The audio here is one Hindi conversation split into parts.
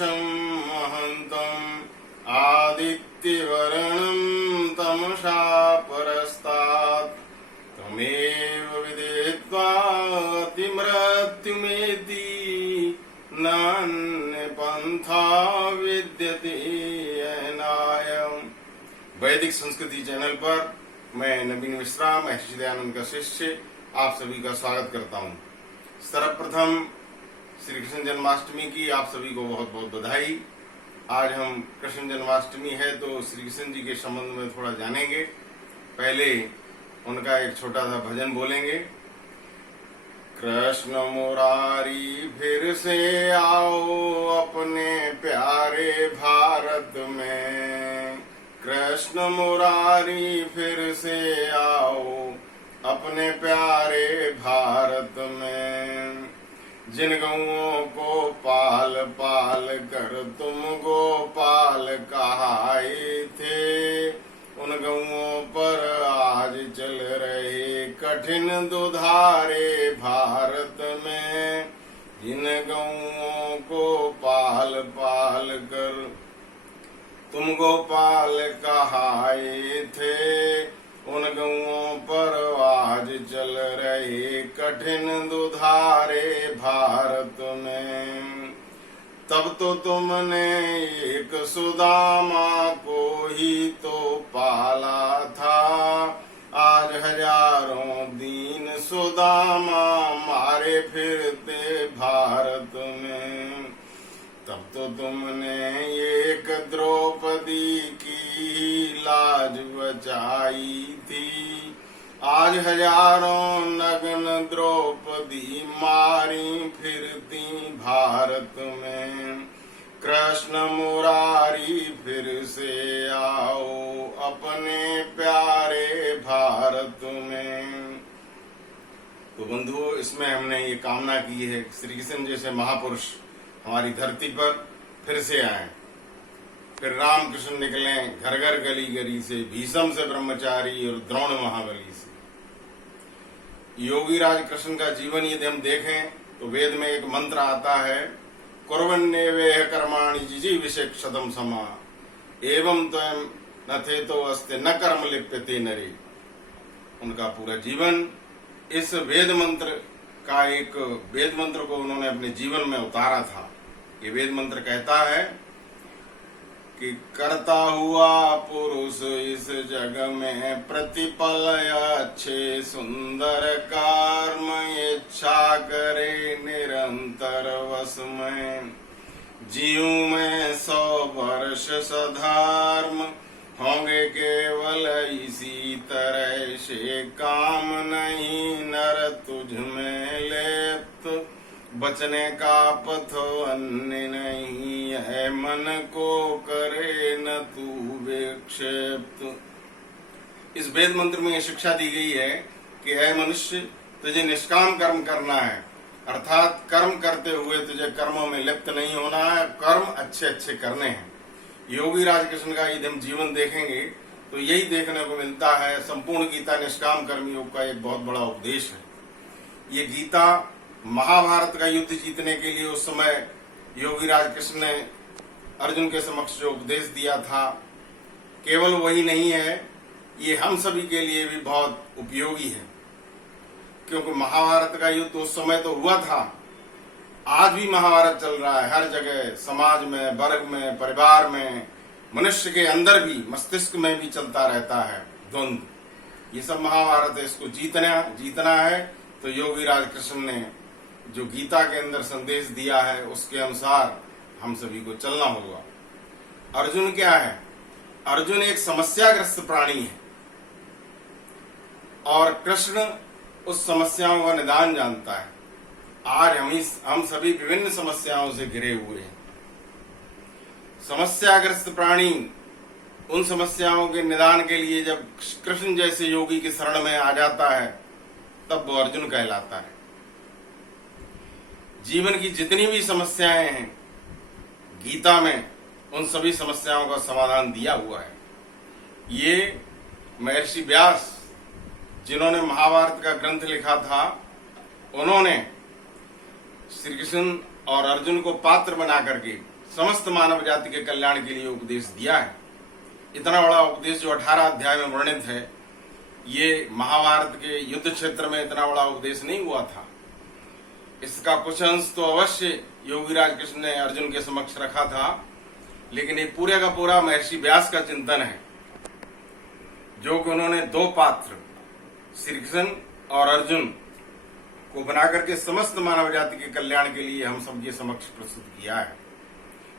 पुरुषं महन्तम् आदित्यवर्णं तमसा परस्तात् तमेव विदित्वा अतिमृत्युमेति नान्यपन्था विद्यते येनायम्। वैदिक संस्कृति चैनल पर मैं नवीन मिश्रा महर्षि दयानंद का शिष्य आप सभी का स्वागत करता हूँ। सर्वप्रथम श्री कृष्ण जन्माष्टमी की आप सभी को बहुत बहुत बधाई। आज हम कृष्ण जन्माष्टमी है तो श्री कृष्ण जी के संबंध में थोड़ा जानेंगे। पहले उनका एक छोटा सा भजन बोलेंगे। कृष्ण मुरारी फिर से आओ अपने प्यारे भारत में, कृष्ण मुरारी फिर से आओ अपने प्यारे भारत में। जिन गौओं को पाल पाल कर तुम गोपाल कहाए थे, उन गौओं पर आज चल रहे कठिन दुधारे भारत में। जिन गौओं को पाल पाल कर तुम गोपाल कहाए थे, उन गौओं पर आज चल रहे कठिन दुधारे भारत में। तब तो तुमने एक सुदामा को ही तो पाला था, आज हजारों दीन सुदामा मारे फिरते भारत में। तब तो तुमने एक द्रौपदी की लाज बचाई थी, आज हजारों नग्न द्रौपदी मारी फिरती भारत में। कृष्ण मुरारी फिर से आओ अपने प्यारे भारत में। तो बंधुओं, इसमें हमने ये कामना की है श्री कृष्ण जैसे महापुरुष हमारी धरती पर फिर से आए। फिर रामकृष्ण निकले घर घर गली गली से, भीष्म से ब्रह्मचारी और द्रोण महाबली से। योगीराज कृष्ण का जीवन यदि हम देखें तो वेद में एक मंत्र आता है, कुर्वन्नेवेह कर्माणि जिजीविषेक्षतम समा एवं त्वं न थे तो अस्ते न कर्म लिप्यते नरे। उनका पूरा जीवन इस वेद मंत्र का एक वेद मंत्र को उन्होंने अपने जीवन में उतारा था। ये वेद मंत्र कहता है कि करता हुआ पुरुष इस जग में प्रतिपल अच्छे सुंदर कर्म, इच्छा करे निरंतर वश में। जीऊं मैं 100 वर्ष सधर्म, होंगे केवल इसी तरह से काम नहीं नर तुझ में लेप्त। बचने का पथ अन्य नहीं है, मन को करे न तू विक्षेप्त। इस वेद मंत्र में यह शिक्षा दी गई है कि ऐ मनुष्य, तुझे निष्काम कर्म करना है, अर्थात कर्म करते हुए तुझे कर्मों में लिप्त नहीं होना है, कर्म अच्छे अच्छे करने हैं। योगी राजकृष्ण का यदि हम जीवन देखेंगे तो यही देखने को मिलता है। संपूर्ण गीता निष्काम कर्म योग का एक बहुत बड़ा उपदेश है। ये गीता महाभारत का युद्ध जीतने के लिए उस समय योगी राजकृष्ण ने अर्जुन के समक्ष जो उपदेश दिया था, केवल वही नहीं है, ये हम सभी के लिए भी बहुत उपयोगी है। क्योंकि महाभारत का युद्ध उस समय तो हुआ था, आज भी महाभारत चल रहा है। हर जगह समाज में, वर्ग में, परिवार में, मनुष्य के अंदर भी, मस्तिष्क में भी चलता रहता है द्वंद्व। ये सब महाभारत है, इसको जीतना है। तो योगी राजकृष्ण ने जो गीता के अंदर संदेश दिया है उसके अनुसार हम सभी को चलना होगा। अर्जुन क्या है? अर्जुन एक समस्याग्रस्त प्राणी है और कृष्ण उस समस्याओं का निदान जानता है। आज हम सभी विभिन्न समस्याओं से घिरे हुए हैं। समस्याग्रस्त प्राणी उन समस्याओं के निदान के लिए जब कृष्ण जैसे योगी की शरण में आ जाता है तब वो अर्जुन कहलाता है। जीवन की जितनी भी समस्याएं हैं गीता में उन सभी समस्याओं का समाधान दिया हुआ है। ये महर्षि व्यास जिन्होंने महाभारत का ग्रंथ लिखा था, उन्होंने श्री कृष्ण और अर्जुन को पात्र बना करके समस्त मानव जाति के कल्याण के लिए उपदेश दिया है। इतना बड़ा उपदेश जो 18 अध्याय में वर्णित है, ये महाभारत के युद्ध क्षेत्र में इतना बड़ा उपदेश नहीं हुआ था। इसका कुछ अंश तो अवश्य योगीराज कृष्ण ने अर्जुन के समक्ष रखा था, लेकिन ये पूरे का पूरा महर्षि व्यास का चिंतन है, जो कि उन्होंने दो पात्र श्री कृष्ण और अर्जुन को बनाकर के समस्त मानव जाति के कल्याण के लिए हम सबके समक्ष प्रस्तुत किया है।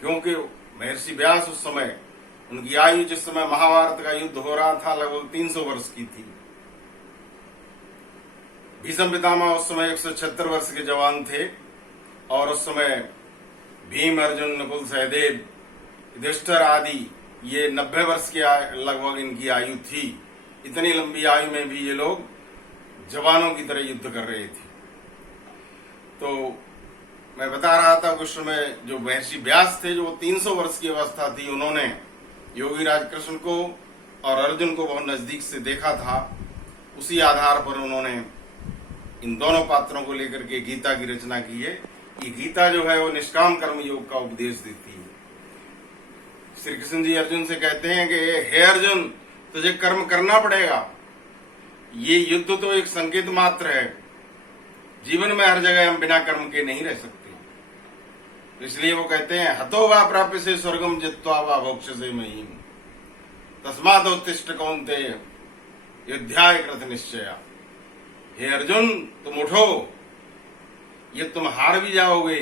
क्योंकि महर्षि व्यास उस समय, उनकी आयु जिस समय महाभारत का युद्ध हो रहा था लगभग 300 वर्ष की थी। भीष्म पितामह उस समय 176 वर्ष के जवान थे और उस समय भीम, अर्जुन, नकुल, सहदेव, युधिष्ठिर आदि ये 90 वर्ष की लगभग इनकी आयु थी। इतनी लंबी आयु में भी ये लोग जवानों की तरह युद्ध कर रहे थे। तो मैं बता रहा था उस समय जो महर्षि व्यास थे, जो 300 वर्ष की अवस्था थी, उन्होंने योगीराज कृष्ण को और अर्जुन को बहुत नजदीक से देखा था। उसी आधार पर उन्होंने इन दोनों पात्रों को लेकर के गीता की रचना की है। ये गीता जो है वो निष्काम कर्म योग का उपदेश देती है। श्री कृष्ण जी अर्जुन से कहते हैं कि हे अर्जुन, तुझे कर्म करना पड़ेगा। ये युद्ध तो एक संकेत मात्र है। जीवन में हर जगह हम बिना कर्म के नहीं रह सकते। तो इसलिए वो कहते हैं हतो वा प्राप्य से स्वर्गम जित्वा वा भोक्ष्यसे महीम तस्मात् उत्तिष्ठ कौन्तेय युद्धाय कृत निश्चया। हे अर्जुन, तुम उठो, ये तुम हार भी जाओगे,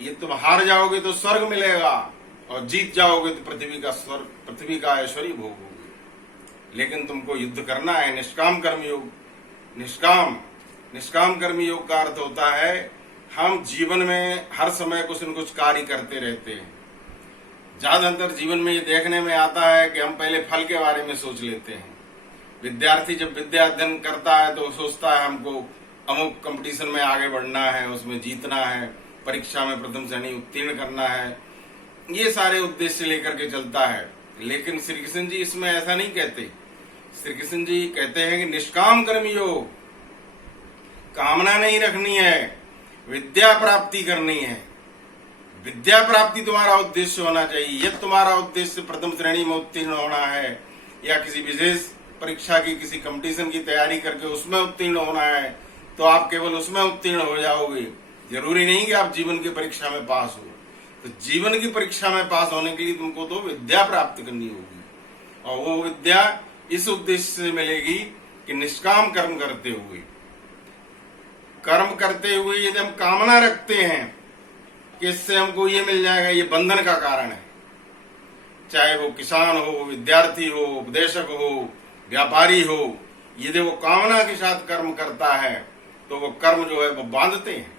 ये तुम हार जाओगे तो स्वर्ग मिलेगा, और जीत जाओगे तो पृथ्वी का ऐश्वर्य भोगोगे। लेकिन तुमको युद्ध करना है। निष्काम कर्म योग, निष्काम कर्म योग का अर्थ होता है हम जीवन में हर समय कुछ न कुछ कार्य करते रहते हैं। ज्यादातर जीवन में ये देखने में आता है कि हम पहले फल के बारे में सोच लेते हैं। विद्यार्थी जब विद्या अध्ययन करता है तो सोचता है हमको अमुक कंपटीशन में आगे बढ़ना है, उसमें जीतना है, परीक्षा में प्रथम श्रेणी उत्तीर्ण करना है, ये सारे उद्देश्य लेकर के चलता है। लेकिन श्री कृष्ण जी इसमें ऐसा नहीं कहते। श्री कृष्ण जी कहते हैं कि निष्काम कर्म योग, कामना नहीं रखनी है, विद्या प्राप्ति करनी है। विद्या प्राप्ति तुम्हारा उद्देश्य होना चाहिए। यदि तुम्हारा उद्देश्य प्रथम श्रेणी में उत्तीर्ण होना है या किसी विशेष परीक्षा की, किसी कंपटीशन की तैयारी करके उसमें उत्तीर्ण होना है, तो आप केवल उसमें उत्तीर्ण हो जाओगे। जरूरी नहीं कि आप जीवन की परीक्षा में पास हो। तो जीवन की परीक्षा में पास होने के लिए तुमको तो विद्या प्राप्त करनी होगी, और वो विद्या इस उद्देश्य से मिलेगी कि निष्काम कर्म करते हुए, कर्म करते हुए यदि हम कामना रखते हैं कि इससे हमको ये मिल जाएगा, ये बंधन का कारण है। चाहे वो किसान हो, विद्यार्थी हो, उपदेशक हो, व्यापारी हो, यदि वो कामना के साथ कर्म करता है तो वो कर्म जो है वो बांधते हैं।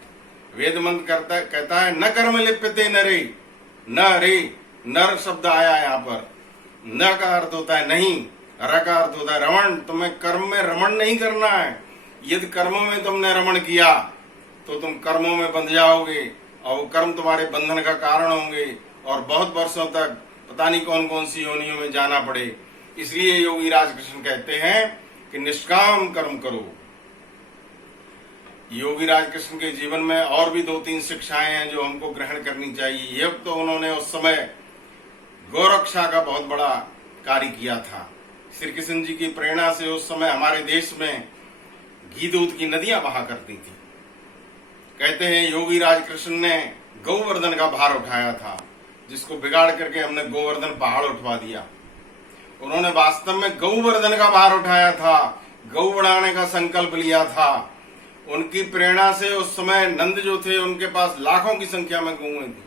वेद मंत्र कहता है न कर्म लिप्यते नरे, न रे, नर शब्द आया यहाँ पर। न का अर्थ होता है नहीं, र का अर्थ होता है रमण। तुम्हें कर्म में रमण नहीं करना है। यदि कर्मों में तुमने रमण किया तो तुम कर्मों में बंध जाओगे और वो कर्म तुम्हारे बंधन का कारण होंगे और बहुत वर्षों तक पता नहीं कौन कौन सी योनियों में जाना पड़े। इसलिए योगी राज कृष्ण कहते हैं कि निष्काम कर्म करो। योगी राज कृष्ण के जीवन में और भी 2-3 शिक्षाएं हैं जो हमको ग्रहण करनी चाहिए। एक तो उन्होंने उस समय गौरक्षा का बहुत बड़ा कार्य किया था। श्री कृष्ण जी की प्रेरणा से उस समय हमारे देश में घी दूध की नदियां बहा करती थी। कहते हैं योगी राज कृष्ण ने गोवर्धन का भार उठाया था, जिसको बिगाड़ करके हमने गोवर्धन पहाड़ उठवा दिया। उन्होंने वास्तव में गोवर्धन का भार उठाया था, गौ बढ़ाने का संकल्प लिया था। उनकी प्रेरणा से उस समय नंद जो थे उनके पास लाखों की संख्या में गौएं थी।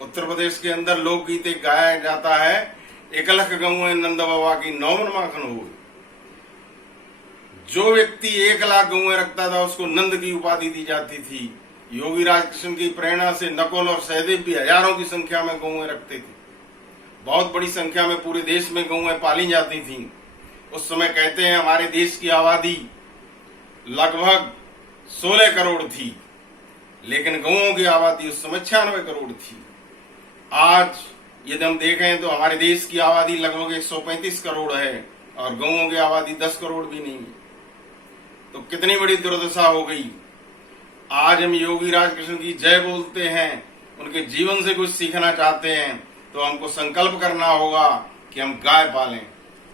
उत्तर प्रदेश के अंदर लोकगीत गाया जाता है, 1 लाख गौएं नंद बाबा की 9 मन माखन हुई। जो व्यक्ति 1 लाख गौएं रखता था उसको नंद की उपाधि दी जाती थी। योगी राज कृष्ण की प्रेरणा से नकुल और सहदेव भी हजारों की संख्या में गौएं रखते थे। बहुत बड़ी संख्या में पूरे देश में गौएं पाली जाती थी। उस समय कहते हैं हमारे देश की आबादी लगभग 16 करोड़ थी, लेकिन गौओं की आबादी उस समय 96 करोड़ थी। आज यदि हम देखें तो हमारे देश की आबादी लगभग 135 करोड़ है और गौओं की आबादी 10 करोड़ भी नहीं है। तो कितनी बड़ी दुर्दशा हो गई। आज हम योगी राज कृष्ण की जय बोलते हैं, उनके जीवन से कुछ सीखना चाहते हैं, तो हमको संकल्प करना होगा कि हम गाय पालें।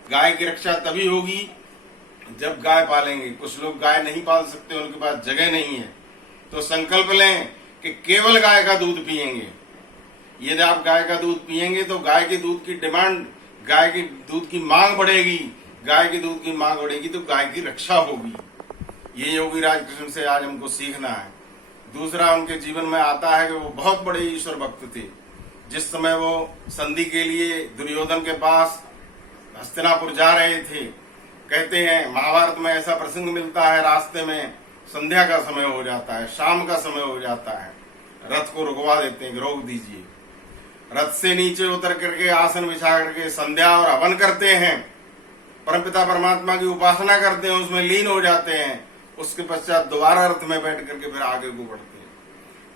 गाय की रक्षा तभी होगी जब गाय पालेंगे। कुछ लोग गाय नहीं पाल सकते, उनके पास जगह नहीं है, तो संकल्प लें कि केवल गाय का दूध पिएंगे। यदि आप गाय का दूध पिएंगे तो गाय के दूध की डिमांड, गाय के दूध की मांग बढ़ेगी। गाय के दूध की मांग बढ़ेगी तो गाय की रक्षा होगी। ये योगी राज कृष्ण से आज हमको सीखना है। दूसरा, उनके जीवन में आता है कि वो बहुत बड़े ईश्वर भक्त थे। जिस समय वो संधि के लिए दुर्योधन के पास हस्तिनापुर जा रहे थे, कहते हैं महाभारत में ऐसा प्रसंग मिलता है, रास्ते में संध्या का समय हो जाता है, शाम का समय हो जाता है, रथ को रुकवा देते हैं कि रोक दीजिए। रथ से नीचे उतर करके आसन बिछा करके संध्या और हवन करते हैं, परमपिता परमात्मा की उपासना करते हैं, उसमें लीन हो जाते हैं। उसके पश्चात दोबारा रथ में बैठ करके फिर आगे को बढ़ते हैं।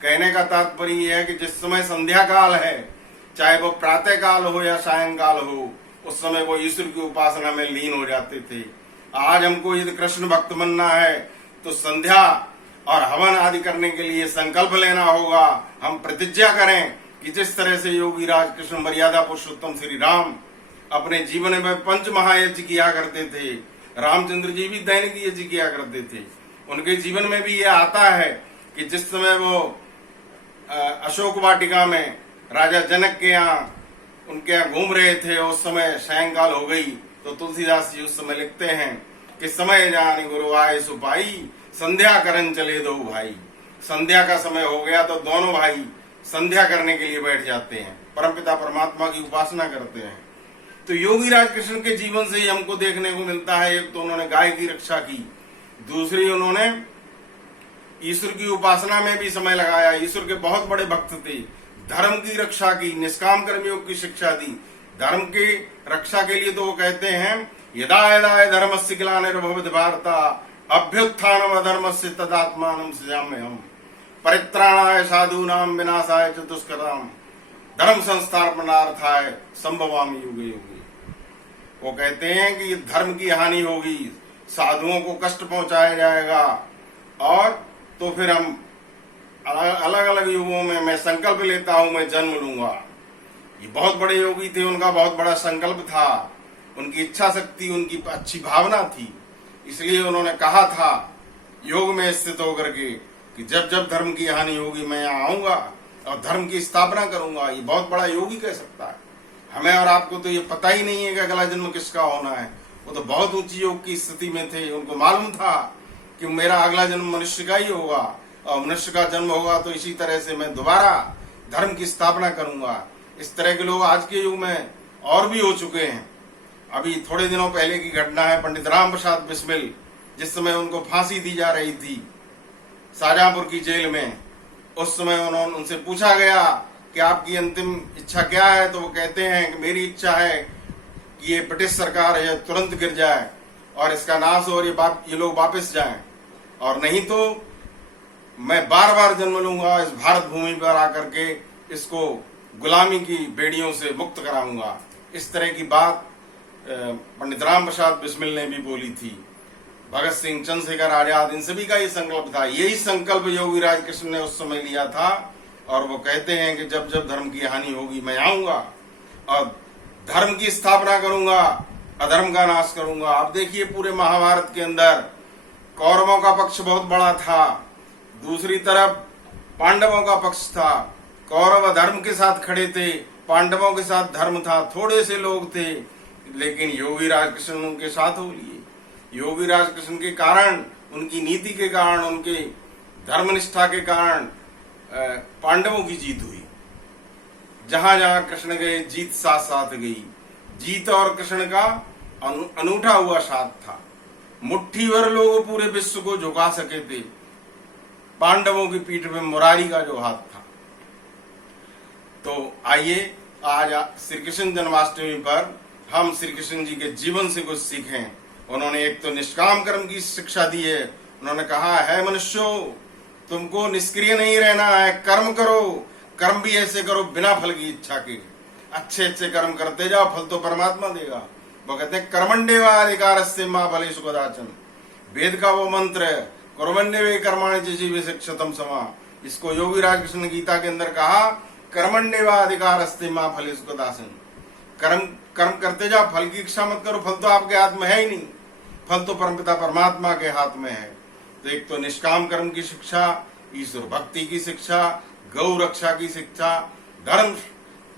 कहने का तात्पर्य यह है कि जिस समय संध्या काल है, चाहे वो प्रातः काल हो या सायंकाल हो, उस समय वो ईश्वर की उपासना में लीन हो जाते थे। आज हमको यदि कृष्ण भक्त बनना है तो संध्या और हवन आदि करने के लिए संकल्प लेना होगा। हम प्रतिज्ञा करें कि जिस तरह से योगी राज कृष्ण मर्यादा पुरुषोत्तम श्री राम अपने जीवन में पंच महायज्ञ किया करते थे, रामचंद्र जी भी दैनिक यज्ञ किया करते थे। उनके जीवन में भी यह आता है कि जिस समय वो अशोक वाटिका में राजा जनक के यहाँ उनके यहाँ घूम रहे थे, उस समय सायंकाल हो गई, तो तुलसीदास जी उस समय लिखते हैं कि समय जाने गुरु आए सुपाई, संध्या करन चले दो भाई। संध्या का समय हो गया तो दोनों भाई संध्या करने के लिए बैठ जाते हैं, परमपिता परमात्मा की उपासना करते हैं। तो योगी राज कृष्ण के जीवन से ही हमको देखने को मिलता है, एक तो उन्होंने गाय की रक्षा की, दूसरी उन्होंने ईश्वर की उपासना में भी समय लगाया। ईश्वर के बहुत बड़े भक्त थे। धर्म की रक्षा की, निष्काम कर्मयोग की शिक्षा दी। धर्म की रक्षा के लिए तो वो कहते हैं यदा यदा धर्मस्य ग्लानिर्भवति भारत अभ्युत्थानम अधर्मस्य तदात्मानं सृजाम्यहम् परित्राणाय साधूनां विनाशाय च दुष्कृताम् धर्म संस्थापनार्थाय संभवामि युगे युगे। वो कहते हैं कि धर्म की हानि होगी, साधुओं को कष्ट पहुंचाया जाएगा, और तो फिर हम अलग अलग युगों में मैं संकल्प लेता हूं मैं जन्म लूंगा। ये बहुत बड़े योगी थे, उनका बहुत बड़ा संकल्प था, उनकी इच्छा शक्ति, उनकी अच्छी भावना थी। इसलिए उन्होंने कहा था योग में स्थित होकर के कि जब जब धर्म की हानि होगी मैं यहाँ आऊंगा और धर्म की स्थापना करूंगा। ये बहुत बड़ा योगी कह सकता है। हमें और आपको तो ये पता ही नहीं है कि अगला जन्म किसका होना है। वो तो बहुत ऊंची योग की स्थिति में थे, उनको मालूम था कि मेरा अगला जन्म मनुष्य का ही होगा, और मनुष्य का जन्म होगा तो इसी तरह से मैं दोबारा धर्म की स्थापना करूंगा। इस तरह के लोग आज के युग में और भी हो चुके हैं। अभी थोड़े दिनों पहले की घटना है, पंडित राम प्रसाद बिस्मिल, जिस समय उनको फांसी दी जा रही थी शाहजहांपुर की जेल में, उस समय उनसे पूछा गया कि आपकी अंतिम इच्छा क्या है, तो वो कहते हैं कि मेरी इच्छा है कि ये ब्रिटिश सरकार है तुरंत गिर जाए और इसका नाश हो और ये लोग वापस जाएं, और नहीं तो मैं बार बार जन्म लूंगा इस भारत भूमि पर आकर के इसको गुलामी की बेड़ियों से मुक्त कराऊंगा। इस तरह की बात पंडित राम प्रसाद बिस्मिल ने भी बोली थी। भगत सिंह, चंद्रशेखर आजाद, इन सभी का ये संकल्प था। यही संकल्प योगी राज कृष्ण ने उस समय लिया था, और वो कहते हैं कि जब जब धर्म की हानि होगी मैं आऊंगा और धर्म की स्थापना करूंगा, अधर्म का नाश करूंगा। आप देखिए पूरे महाभारत के अंदर कौरवों का पक्ष बहुत बड़ा था, दूसरी तरफ पांडवों का पक्ष था। कौरव धर्म के साथ खड़े थे, पांडवों के साथ धर्म था। थोड़े से लोग थे, लेकिन योगी राज कृष्ण उनके साथ हो लिए। योगी राज कृष्ण के कारण, उनकी नीति के कारण, उनके धर्मनिष्ठा के कारण पांडवों की जीत हुई। जहां जहां कृष्ण गए जीत साथ साथ गई। जीत और कृष्ण का अनूठा हुआ साथ था। मुट्ठी भर लोग पूरे विश्व को झुका सके थे, पांडवों की पीठ में मुरारी का जो हाथ था। तो आइए आज श्री कृष्ण जन्माष्टमी पर हम श्री कृष्ण जी के जीवन से कुछ सीखें। उन्होंने एक तो निष्काम कर्म की शिक्षा दी है। उन्होंने कहा है मनुष्यों, तुमको निष्क्रिय नहीं रहना है, कर्म करो। कर्म भी ऐसे करो बिना फल की इच्छा के, अच्छे अच्छे कर्म करते जाओ, फल तो परमात्मा देगा। वो कहते हैं कर्मण्डेवा अधिकारस्य मा फलेषु कदाचन। वेद का वो मंत्र है, कुर्वन्नेवे कर्माणि जिजीविषेक्षतम समा। इसको योगीराज कृष्ण गीता के अंदर कहा, कर्मण्येवाधिकारस्ते मा फलेषु कदाचन। कर्म करते जाओ, फल की इच्छा मत करो, फल तो आपके हाथ में है ही नहीं, फल तो परमपिता परमात्मा के हाथ में है। तो एक तो निष्काम कर्म की शिक्षा, ईश्वर भक्ति की शिक्षा, गौ रक्षा की शिक्षा, धर्म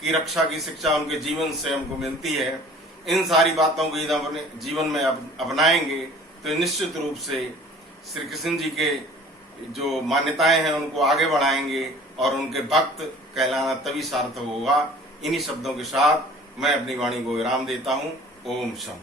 की रक्षा की शिक्षा उनके जीवन से हमको मिलती है। इन सारी बातों को यदि हम अपने जीवन में अपनाएंगे तो निश्चित रूप से श्री कृष्ण जी के जो मान्यताएं हैं उनको आगे बढ़ाएंगे और उनके भक्त कहलाना तभी सार्थक होगा। इन्हीं शब्दों के साथ मैं अपनी वाणी को विराम देता हूँ। ओम शम।